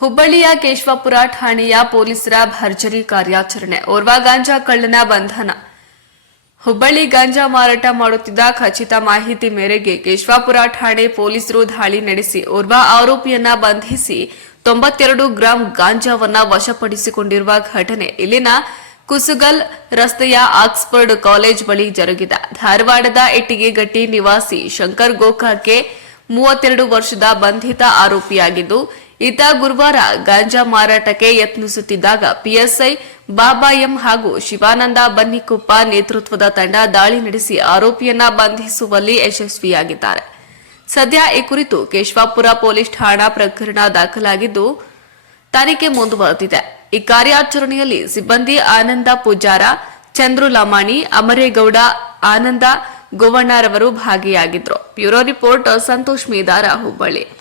ಹುಬ್ಬಳ್ಳಿಯ ಕೇಶವಪುರ ಠಾಣೆಯ ಪೊಲೀಸರ ಭರ್ಜರಿ ಕಾರ್ಯಾಚರಣೆ. ಓರ್ವ ಗಾಂಜಾ ಕಳ್ಳನ ಬಂಧನ. ಹುಬ್ಬಳ್ಳಿ ಗಾಂಜಾ ಮಾರಾಟ ಮಾಡುತ್ತಿದ್ದ ಖಚಿತ ಮಾಹಿತಿ ಮೇರೆಗೆ ಕೇಶವಾಪುರ ಠಾಣೆ ಪೊಲೀಸರು ದಾಳಿ ನಡೆಸಿ ಓರ್ವ ಆರೋಪಿಯನ್ನ ಬಂಧಿಸಿ ತೊಂಬತ್ತೆರಡು ಗ್ರಾಂ ಗಾಂಜಾವನ್ನ ವಶಪಡಿಸಿಕೊಂಡಿರುವ ಘಟನೆ ಇಲ್ಲಿನ ಕುಸುಗಲ್ ರಸ್ತೆಯ ಆಕ್ಸ್ಫರ್ಡ್ ಕಾಲೇಜ್ ಬಳಿ ಜರುಗಿದ. ಧಾರವಾಡದ ಇಟ್ಟಿಗೆಗಟ್ಟಿ ನಿವಾಸಿ ಶಂಕರ್ ಗೋಕಾಕೆ ಮೂವತ್ತೆರಡು ವರ್ಷದ ಬಂಧಿತ ಆರೋಪಿಯಾಗಿದ್ದು ಈತ ಗುರುವಾರ ಗಾಂಜಾ ಮಾರಾಟಕ್ಕೆ ಯತ್ನಿಸುತ್ತಿದ್ದಾಗ ಪಿಎಸ್ಐ ಬಾಬಾ ಎಂ ಹಾಗೂ ಶಿವಾನಂದ ಬನ್ನಿಕುಪ್ಪ ನೇತೃತ್ವದ ತಂಡ ದಾಳಿ ನಡೆಸಿ ಆರೋಪಿಯನ್ನ ಬಂಧಿಸುವಲ್ಲಿ ಯಶಸ್ವಿಯಾಗಿದ್ದಾರೆ. ಸದ್ಯ ಈ ಕುರಿತು ಕೇಶವಾಪುರ ಪೊಲೀಸ್ ಠಾಣಾ ಪ್ರಕರಣ ದಾಖಲಾಗಿದ್ದು, ತನಿಖೆ ಮುಂದುವರೆದಿದೆ. ಈ ಕಾರ್ಯಾಚರಣೆಯಲ್ಲಿ ಸಿಬ್ಬಂದಿ ಆನಂದ ಪೂಜಾರ, ಚಂದ್ರು ಲಮಾಣಿ, ಅಮರೇಗೌಡ, ಆನಂದ ಗೋವಣ್ಣರವರು ಭಾಗಿಯಾಗಿದ್ದರು ಬ್ಯೂರೋ ರಿಪೋರ್ಟ್, ಸಂತೋಷ್ ಮೇದಾರ, ಹುಬ್ಬಳ್ಳಿ.